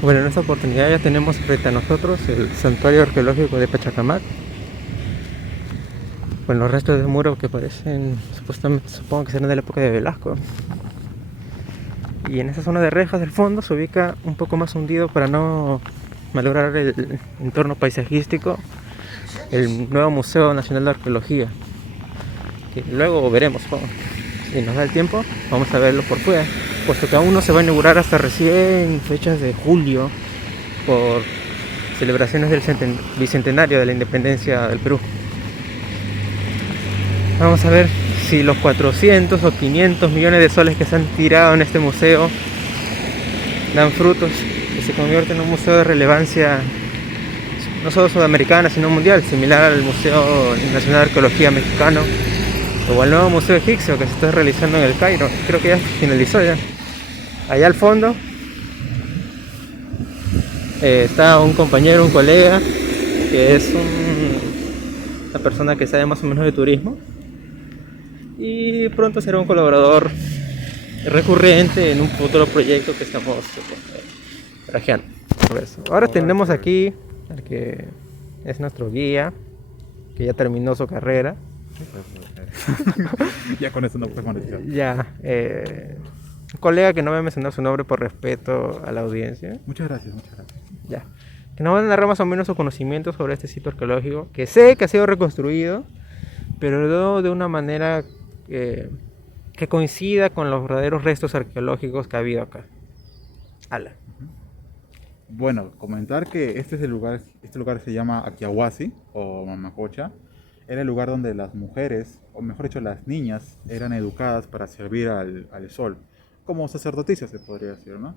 Bueno, en esta oportunidad ya tenemos frente a nosotros el Santuario Arqueológico de Pachacamac. Bueno, los restos de muro que parecen, supuestamente, supongo que serán de la época de Velasco. Y en esa zona de rejas del fondo se ubica un poco más hundido para no malograr el entorno paisajístico, el nuevo Museo Nacional de Arqueología, que luego veremos, si nos da el tiempo, vamos a verlo por fuera, puesto que aún no se va a inaugurar hasta recién fechas de julio por celebraciones del bicentenario de la independencia del Perú. Vamos a ver si los 400 o 500 millones de soles que se han tirado en este museo dan frutos y se convierte en un museo de relevancia no solo sudamericana sino mundial, similar al Museo Nacional de Arqueología Mexicano o al nuevo Museo Egipcio que se está realizando en el Cairo. Creo que ya finalizó ya. Allá al fondo está un compañero, un colega que es una persona que sabe más o menos de turismo y pronto será un colaborador recurrente en un futuro proyecto que estamos trajeando. Ahora tenemos aquí al que es nuestro guía, que ya terminó su carrera. Ya con eso no puedes monetizar. Ya, un colega que no voy a mencionar su nombre por respeto a la audiencia. Muchas gracias, muchas gracias. Ya, que nos va a narrar más o menos su conocimiento sobre este sitio arqueológico, que sé que ha sido reconstruido, pero no de una manera que coincida con los verdaderos restos arqueológicos que ha habido acá. Ala. Bueno, comentar que este lugar se llama Aquiahuasi o Mamacocha. Era el lugar donde las mujeres, o mejor dicho, las niñas, eran educadas para servir al sol, como sacerdotisas se podría decir, ¿no?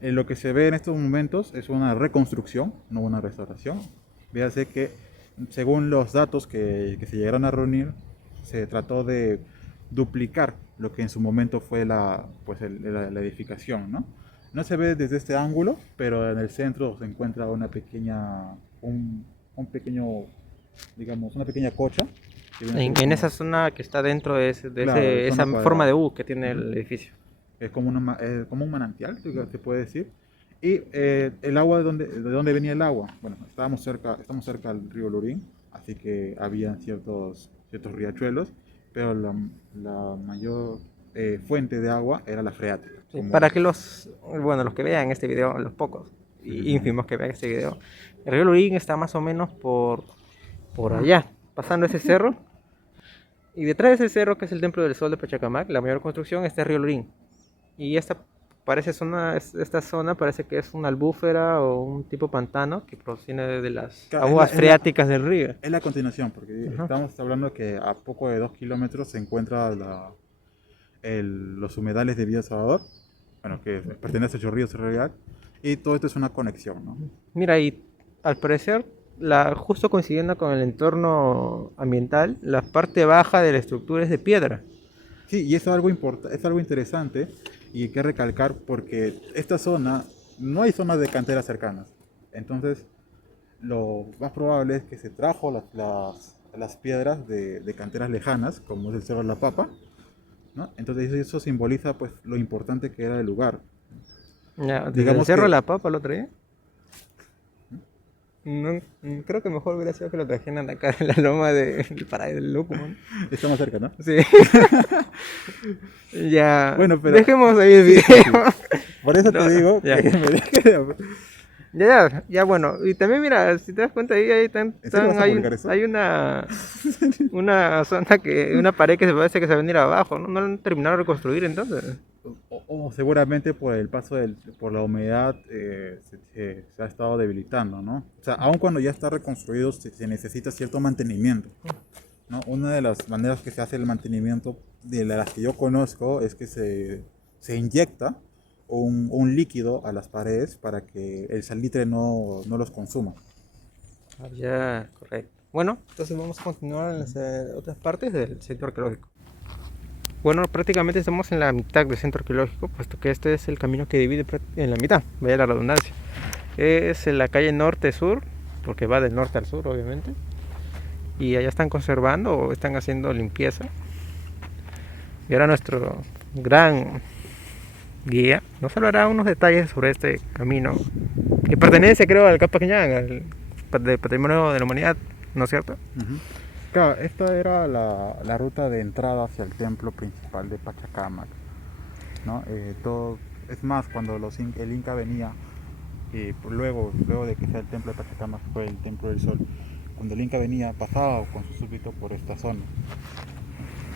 Lo que se ve en estos momentos es una reconstrucción, no una restauración. Véase que, según los datos que se llegaron a reunir, se trató de duplicar lo que en su momento fue la edificación, ¿no? No se ve desde este ángulo, pero en el centro se encuentra un pequeño, digamos, una pequeña cocha. Que viene a ser En como, esa zona que está dentro de, claro, esa zona forma de cuadrada. U que tiene el Ujú. edificio. Es como, como un manantial, se puede decir. Y el agua, de dónde venía el agua? Bueno, estamos cerca del río Lurín, así que había ciertos riachuelos, pero la mayor fuente de agua era la freática. Sí, para que los que vean este video, los pocos ínfimos que vean este video, el río Lurín está más o menos por allá, pasando ese cerro. Y detrás de ese cerro, que es el Templo del Sol de Pachacamac, la mayor construcción está el río Lurín. Y esta zona parece que es una albúfera o un tipo pantano que proviene de las Claro, aguas freáticas del río. es la continuación, porque Ajá. estamos hablando que a poco de 2 kilómetros se encuentra los humedales de Villa Salvador, bueno, que pertenece a Chorrillos en realidad, y todo esto es una conexión, ¿no? Mira, y al parecer, justo coincidiendo con el entorno ambiental, la parte baja de la estructura es de piedra. Sí, y es algo interesante y hay que recalcar porque esta zona, no hay zonas de canteras cercanas. Entonces, lo más probable es que se trajo las piedras de canteras lejanas, como es el Cerro de la Papa, ¿no? Entonces eso simboliza pues lo importante que era el lugar. Ya, desde el Digamos Cerro que La Papa lo traía. No, creo que mejor hubiera sido que lo trajeran acá en la loma del Pará del Lúcumo, ¿no? está más cerca, ¿no? Sí. Ya, Bueno, pero dejemos ahí el sí, video. sí, sí. Por eso No, te digo ya. que me deje. Ya, bueno. Y también mira, si te das cuenta ahí ¿En serio vas a publicar eso? hay una zona una pared que se parece que se va a venir abajo, ¿no? No la han terminado de reconstruir entonces. O seguramente por el paso por la humedad se ha estado debilitando, ¿no? O sea, aun cuando ya está reconstruido se necesita cierto mantenimiento, ¿no? Una de las maneras que se hace el mantenimiento, de las que yo conozco, es que se inyecta un líquido a las paredes para que el salitre no los consuma. Ya, correcto. Bueno, entonces vamos a continuar en las otras partes del centro arqueológico. Bueno, prácticamente estamos en la mitad del centro arqueológico, puesto que este es el camino que divide en la mitad, vaya la redundancia. Es en la calle norte-sur, porque va del norte al sur, obviamente. Y allá están conservando o están haciendo limpieza. Y ahora nuestro gran guía nos hablará unos detalles sobre este camino que pertenece, creo, al Capañán, del Patrimonio de la Humanidad, ¿no es cierto? Ujú. Claro, esta era la ruta de entrada hacia el templo principal de Pachacamac, ¿no? Es más, cuando el Inca venía, y luego de que sea el templo de Pachacamac fue el templo del Sol, cuando el Inca venía pasaba con su súbdito por esta zona.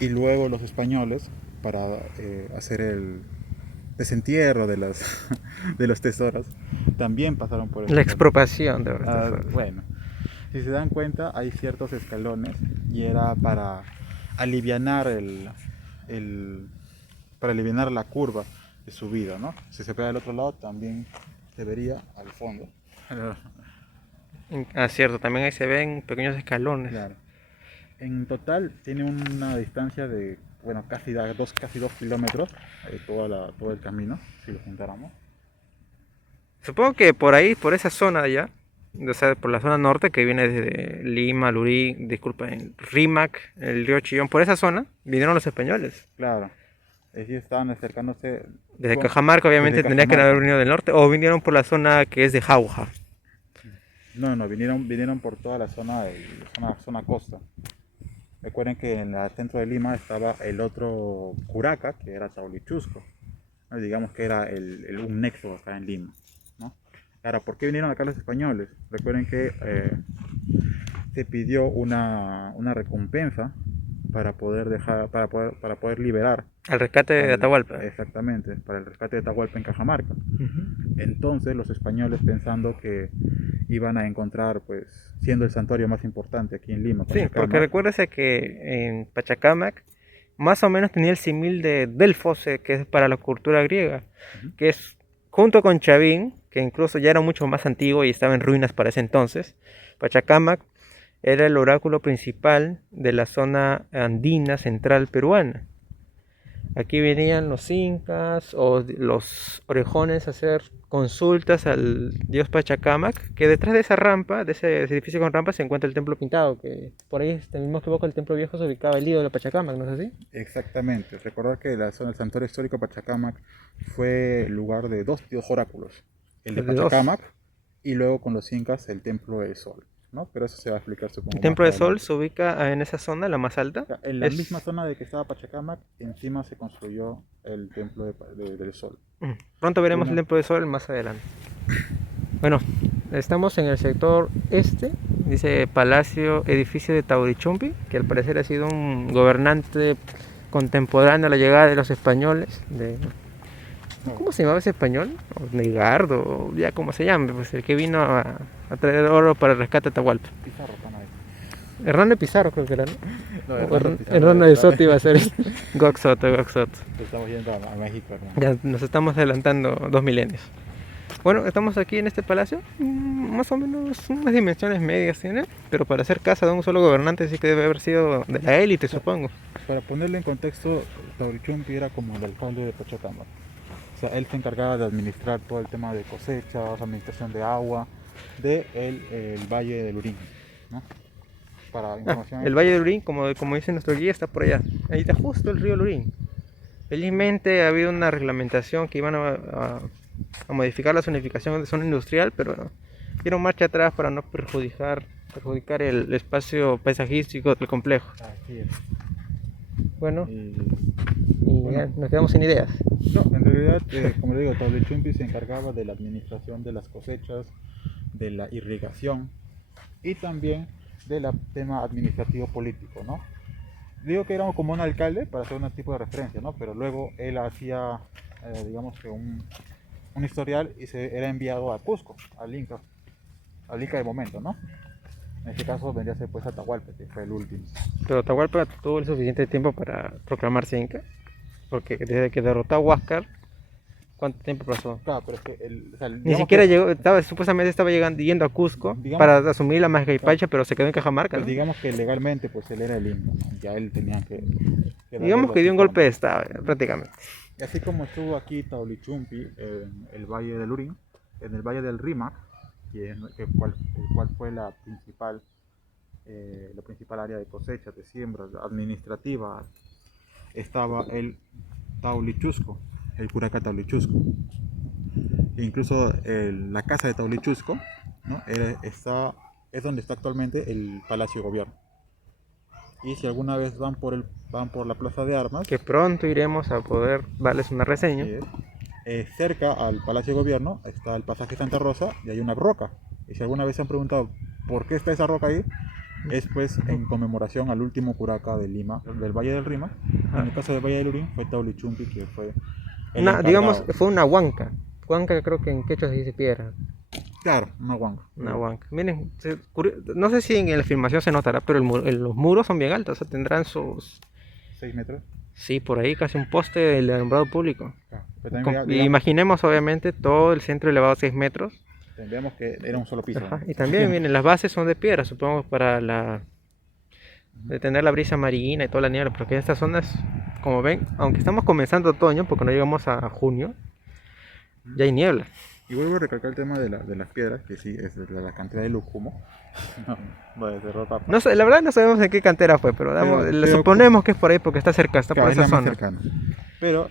Y luego los españoles, para hacer el desentierro de de los tesoros, también pasaron por esta La zona. expropiación de los tesoros. Bueno, si se dan cuenta, hay ciertos escalones y era para alivianar el- para alivianar la curva de subida, ¿no? Si se pega del otro lado, también se vería al fondo. Ah, cierto, también ahí se ven pequeños escalones. Claro. En total tiene una distancia de, bueno, casi 2 kilómetros, todo el camino, si lo juntáramos. Supongo que por ahí, por esa zona de allá, o sea, por la zona norte que viene desde Lima, Lurín, disculpa, en Rímac, el río Chillón, por esa zona vinieron los españoles. Claro, ellos estaban acercándose Desde Cajamarca, obviamente, desde tendría que haber Cajamarca. venido del norte, o vinieron por la zona que es de Jauja. No, no, vinieron por toda la zona, zona costa. Recuerden que en el centro de Lima estaba el otro Curaca, que era Taulichusco, ¿no? Digamos que era un nexo acá en Lima, ¿no? Ahora, ¿por qué vinieron acá los españoles? Recuerden que se pidió una recompensa para poder liberar Al rescate de Atahualpa. exactamente, para el rescate de Atahualpa en Cajamarca. Ujú. Entonces los españoles, pensando que iban a encontrar, pues, siendo el santuario más importante aquí en Lima, Sí, porque Pachacamac. recuérdese que en Pachacamac más o menos tenía el símil de Delfos, que es para la cultura griega, Ujú. que es junto con Chavín, que incluso ya era mucho más antiguo y estaba en ruinas para ese entonces. Pachacamac era el oráculo principal de la zona andina central peruana. Aquí venían los incas o los orejones a hacer consultas al dios Pachacamac, que detrás de esa rampa, de ese edificio con rampa, se encuentra el templo pintado, que por ahí, si no me equivoco, el templo viejo se ubicaba el ídolo de Pachacamac, ¿no es así? Exactamente. Recordar que la zona del santuario histórico Pachacamac fue lugar de dos dios oráculos, el de El de dos. Pachacamac y luego con los incas el templo del sol, ¿no? Pero eso se va a explicar, El supongo, más templo de Sol adelante. se ubica en esa zona, la más alta. En la misma Es zona de que estaba Pachacamac, encima se construyó el templo del sol. Pronto veremos el Una, templo de Sol más adelante. Bueno, estamos en el sector este, dice Palacio Edificio de Taurichumpi, que al parecer ha sido un gobernante contemporáneo a la llegada de los españoles. no, ¿Cómo se llamaba ese español? O Negardo, o ya como se llame, pues el que vino a traer oro para el rescate de Atahualpa. Pizarro, pana. Hernando Pizarro creo que era, ¿no? No, O Hernando Pizarro. Hernando de Soto iba a ser Goxoto, Goxoto. Estamos yendo a México, hermano. Ya nos estamos adelantando 2 milenios. Bueno, estamos aquí en este palacio, más o menos unas dimensiones medias tiene, pero para ser casa de un solo gobernante sí que debe haber sido de la élite, supongo. Para ponerle en contexto, Taurichumpi era como el alcalde de Pachacamac. O sea, él se encargaba de administrar todo el tema de cosechas, administración de agua, el Valle del Urín, ¿no? Para Ah, información el Valle extra. del Lurín, como dice nuestro guía, está por allá. Ahí está justo el río Lurín. Felizmente ha habido una reglamentación que iban a modificar la zonificación de zona industrial, pero dieron marcha atrás para no perjudicar el espacio paisajístico del complejo. Así es. Bueno, Y, y ya bueno, nos quedamos sin ideas. no, en realidad, como le digo, Taurichumpi se encargaba de la administración de las cosechas, de la irrigación y también del tema administrativo político, ¿no? Digo que era como un alcalde para hacer un tipo de referencia, ¿no? Pero luego él hacía, digamos que un historial y se era enviado a Cusco, al Inca de momento, ¿no? En este caso vendría a ser pues Atahualpa, que fue el último. Pero Atahualpa tuvo el suficiente tiempo para proclamarse inca, porque desde que derrotó a Huáscar, ¿cuánto tiempo pasó? Claro, pero es que o sea, Ni digamos siquiera que, llegó, supuestamente estaba yendo a Cusco digamos, para asumir la claro, Majaipacha, pero se quedó en Cajamarca, pero ¿no? digamos que legalmente pues él era el Inca, ¿no? Ya él tenía que darle Digamos que los dio un golpe informes. de estado, prácticamente. Y así como estuvo aquí Taulichumpi en el Valle del Urín, en el Valle del Rímac, el cual fue la principal área de cosecha, de siembra, administrativa, estaba el Taulichusco. el Curaca Taulichusco. E incluso la casa de Taulichusco, ¿no? Es donde está actualmente el Palacio de Gobierno. Y si alguna vez van por la Plaza de Armas, Que pronto iremos a poder darles una reseña. cerca al Palacio de Gobierno está el pasaje Santa Rosa y hay una roca. Y si alguna vez se han preguntado por qué está esa roca ahí, es pues en conmemoración al último curaca de Lima, del Valle del Rima. En el caso del Valle del Urín fue Taulichumpi, que fue el Digamos, encargado. fue una huanca. Huanca creo que en quechua se dice piedra. Claro, una huanca. Una huanca. Miren, no sé si en la filmación se notará, pero los muros son bien altos. O sea, tendrán sus... 6 metros. Sí, por ahí casi un poste del alumbrado público. Claro. Pero también, Y imaginemos obviamente todo el centro elevado a 6 metros. Veamos que era un solo piso. Ajá, ¿no? y también, miren, las bases son de piedra, supongo, para detener la brisa marina y toda la niebla, porque estas zonas, como ven, aunque estamos comenzando otoño, porque no llegamos a junio, ya hay niebla. Y vuelvo a recalcar el tema de las piedras, que sí, es de la cantidad de lucumo. No, de ropa. No sé, la verdad no sabemos en qué cantera fue, pero le suponemos que es por ahí porque está cerca, está por Claro, esa es la más zona. cercana. Pero,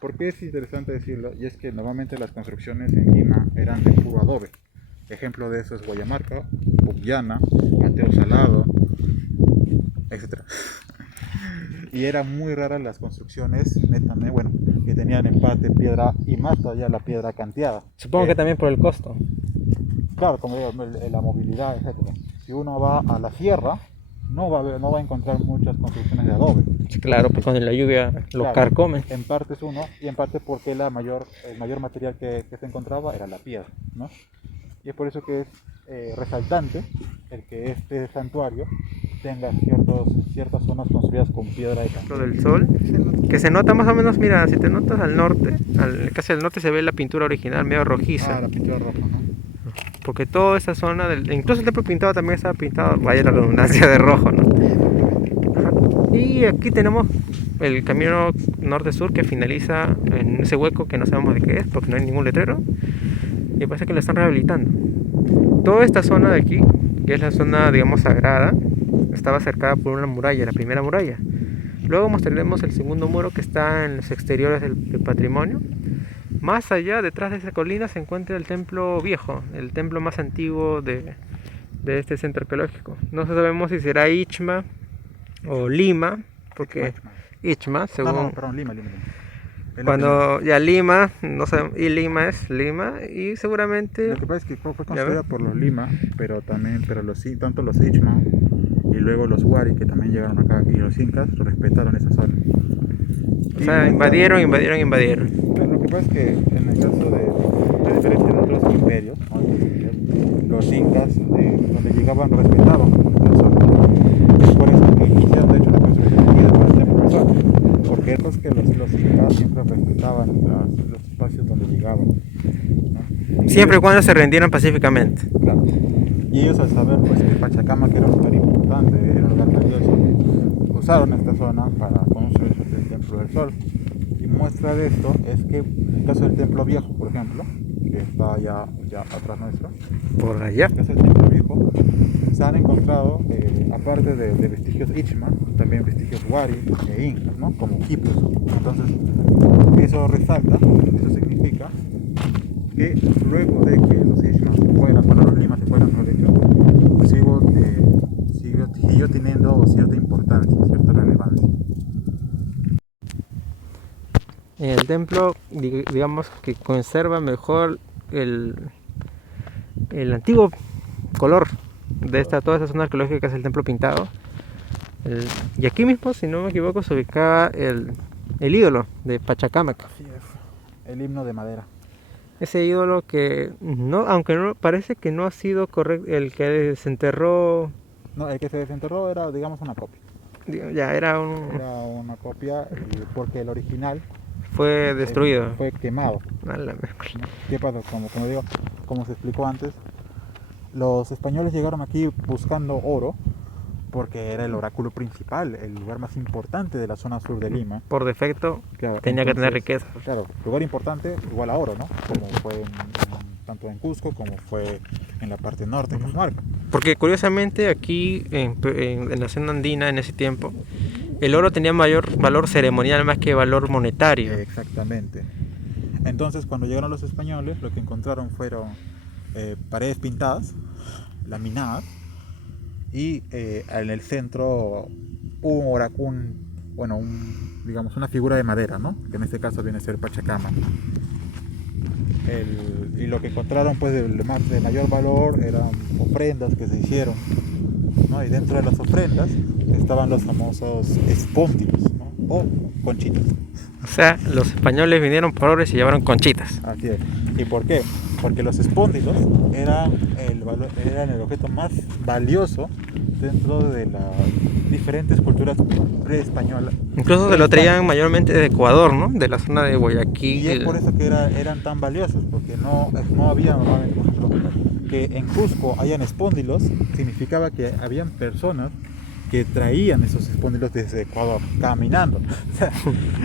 ¿por qué es interesante decirlo? Y es que normalmente las construcciones en Lima eran de puro adobe. Ejemplo de eso es Guayamarca, Pucllana, Mateo Salado, etc. Y eran muy raras las construcciones, netamente, bueno, que tenían en parte piedra y más todavía la piedra canteada. Supongo que también por el costo. Claro, como digo, la movilidad, etc. Si uno va a la sierra, no va a encontrar muchas construcciones de adobe. Claro, pues con la lluvia lo Claro, carcome. en parte es uno, y en parte porque el mayor material que se encontraba era la piedra, ¿no? Y es por eso que es resaltante el que este santuario tenga ciertas zonas construidas con piedra de Lo del sol, que se nota más o menos, mira, si te notas al norte, casi al norte se ve la pintura original medio rojiza. la pintura roja, ¿no? Porque toda esa zona, incluso el templo pintado también estaba pintado, vaya la redundancia, de rojo, ¿no? Ajá. Y aquí tenemos el camino norte-sur que finaliza en ese hueco que no sabemos de qué es, porque no hay ningún letrero. Y parece que lo están rehabilitando. Toda esta zona de aquí, que es la zona, digamos, sagrada, estaba cercada por una muralla, la primera muralla. Luego mostraremos el segundo muro que está en los exteriores del patrimonio. Más allá, detrás de esa colina, se encuentra el templo viejo, el templo más antiguo de este centro arqueológico. No sabemos si será Ichma o Lima, porque Ichma, según... No, perdón, Lima. Cuando ya Lima, no sé, y Lima es Lima, y seguramente... Lo que pasa es que fue construida por los Lima, pero tanto los Ichma y luego los Huari, que también llegaron acá, y los Incas respetaron esa zona. O sea, invadieron. Lo que pasa es que en el caso de diferencia de otros imperios, ¿no? Los Incas, donde llegaban, respetaban la zona. Es por eso que hicieron, de hecho, la construcción aquí del templo del Sol. Porque es que los Incas siempre respetaban los espacios donde llegaban, ¿no? Siempre y cuando se rindieran pacíficamente. Claro. Y ellos, al saber pues, que Pachacama, que era un lugar importante, era un lugar grandioso, usaron esta zona para construir el Templo del Sol. Y muestra de esto es que en el caso del Templo Viejo, por ejemplo, que está ya atrás nuestro, Por allá. en el caso del Templo Viejo, se han encontrado, aparte de vestigios Ichma, también vestigios Huari e Incas, ¿no? Como quipus. Entonces, eso resalta, eso significa que luego de que los Ichma se fueran, bueno, los Lima se fueran, mejor dicho, siguió teniendo cierta importancia, cierta relevancia. En el templo, digamos que conserva mejor el antiguo color de toda esta zona arqueológica que es el templo pintado. Y aquí mismo, si no me equivoco, se ubicaba el ídolo de Pachacamac. Así es, el himno de madera. Ese ídolo que, no, aunque no parece que no ha sido correcto, el que desenterró. No, el que se desenterró era, digamos, una copia. Ya era una copia porque el original fue destruido. Fue quemado. ¿Qué pasó? Como digo, como se explicó antes, los españoles llegaron aquí buscando oro porque era el oráculo principal, el lugar más importante de la zona sur de Lima. Por defecto, claro, tenía que tener riqueza. Claro, lugar importante igual a oro, ¿no? Como fue tanto en Cusco como fue en la parte norte de Cajamarca. Porque curiosamente aquí en la zona andina en ese tiempo el oro tenía mayor valor ceremonial más que valor monetario. Exactamente. Entonces, cuando llegaron los españoles, lo que encontraron fueron paredes pintadas, laminadas, y en el centro digamos, una figura de madera, ¿no? Que en este caso viene a ser Pachacama. Y lo que encontraron, pues, de mayor valor eran ofrendas que se hicieron, ¿no? Y dentro de las ofrendas estaban los famosos espóndilos, ¿no? O conchitas. O sea, los españoles vinieron por oro y se llevaron conchitas. Así es. ¿Y por qué? Porque los espóndilos eran el objeto más valioso dentro de las diferentes culturas pre-españolas. Incluso se lo traían mayormente de Ecuador, ¿no? De la zona de Guayaquil. Y es por eso que eran tan valiosos, porque no había normalmente, por ejemplo, que en Cusco hayan espóndilos, significaba que habían personas que traían esos espóndilos desde Ecuador, caminando.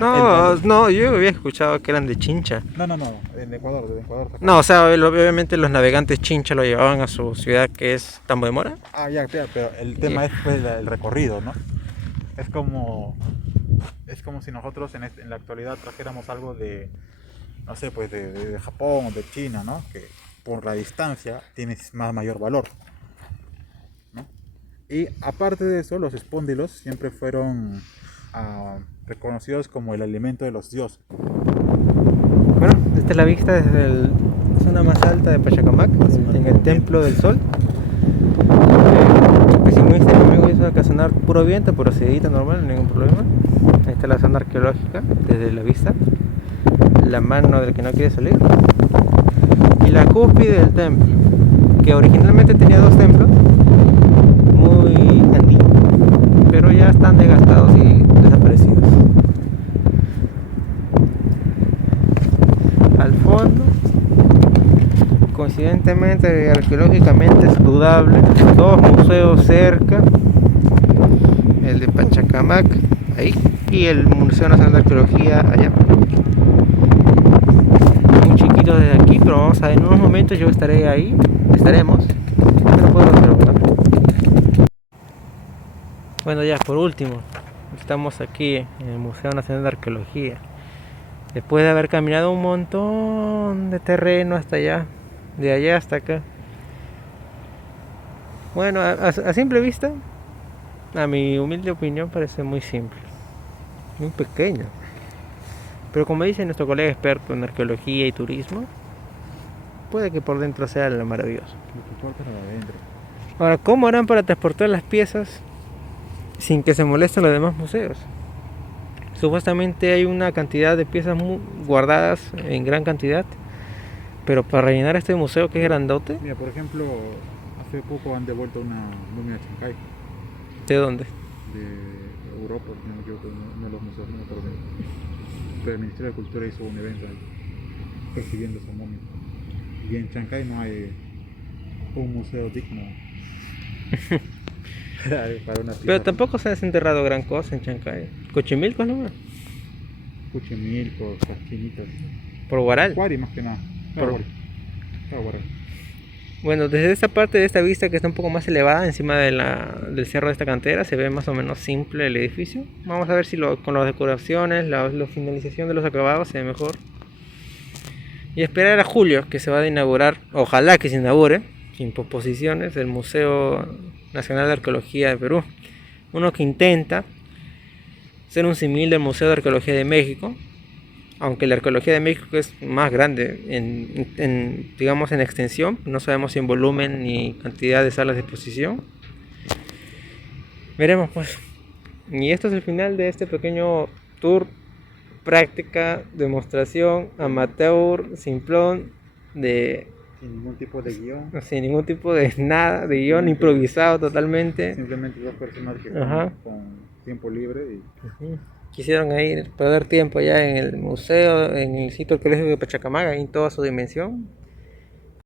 No, yo había escuchado que eran de Chincha. No, en Ecuador, desde Ecuador. No, o sea, obviamente los navegantes Chincha lo llevaban a su ciudad, que es Tambo de Mora. Ya, pero el tema es pues, el recorrido, ¿no? Es como si nosotros en la actualidad trajéramos algo de, no sé, pues de Japón o de China, ¿no? Que por la distancia tiene mayor valor, ¿no? Y aparte de eso, los espóndilos siempre fueron reconocidos como el alimento de los dioses. Bueno, esta es la vista desde la zona más alta de Pachacamac, en el Templo del Sol. El pesimista conmigo hizo ocasionar puro viento, pero seguidita normal, ningún problema. Ahí está la zona arqueológica desde la vista, la mano del que no quiere salir, y la cúspide del templo, que originalmente tenía dos templos muy antiguos, pero ya están desgastados y desaparecidos. Al fondo, coincidentemente y arqueológicamente es dudable, dos museos cerca, el de Pachacamac ahí y el Museo Nacional de Arqueología allá. Muy chiquito desde aquí, pero vamos a ver, en unos momentos yo estaremos, pero puedo observar. Bueno, ya por último, estamos aquí en el Museo Nacional de Arqueología. Después de haber caminado un montón de terreno hasta allá, de allá hasta acá. Bueno, a simple vista, a mi humilde opinión, parece muy simple, muy pequeño. Pero como dice nuestro colega experto en arqueología y turismo, puede que por dentro sea lo maravilloso. Ahora, ¿cómo harán para transportar las piezas sin que se molesten los demás museos? Supuestamente hay una cantidad de piezas guardadas en gran cantidad, pero para rellenar este museo que es grandote. Mira, por ejemplo, hace poco han devuelto una momia de Chancay. ¿De dónde? De Europa, si no me equivoco, uno de los museos, no me acuerdo bien. Pero el Ministerio de Cultura hizo un evento ahí, persiguiendo esa momia. Y en Chancay no hay un museo digno para una Pero tampoco se ha desenterrado gran cosa en Chancay. Cochimilco nomás. Cuchimilco, Casquinitas. Por Guaral. Guari más que nada. Guaral. Bueno, desde esta parte de esta vista que está un poco más elevada, encima del cerro de esta cantera, se ve más o menos simple el edificio. Vamos a ver si con las decoraciones, la finalización de los acabados se ve mejor. Y esperar a julio, que se va a inaugurar, ojalá que se inaugure, sin posposiciones, el Museo Nacional de Arqueología de Perú. Uno que intenta ser un símil del Museo de Arqueología de México, aunque la arqueología de México es más grande digamos en extensión, no sabemos si en volumen ni cantidad de salas de exposición. Veremos pues. Y esto es el final de este pequeño tour, práctica, demostración, amateur, simplón, sin ningún tipo de guión. Sin ningún tipo de nada, de guión, improvisado totalmente. Simplemente dos personas que con tiempo libre y... Quisieron ir perder tiempo allá en el museo, en el sitio arqueológico de Pachacamac, en toda su dimensión.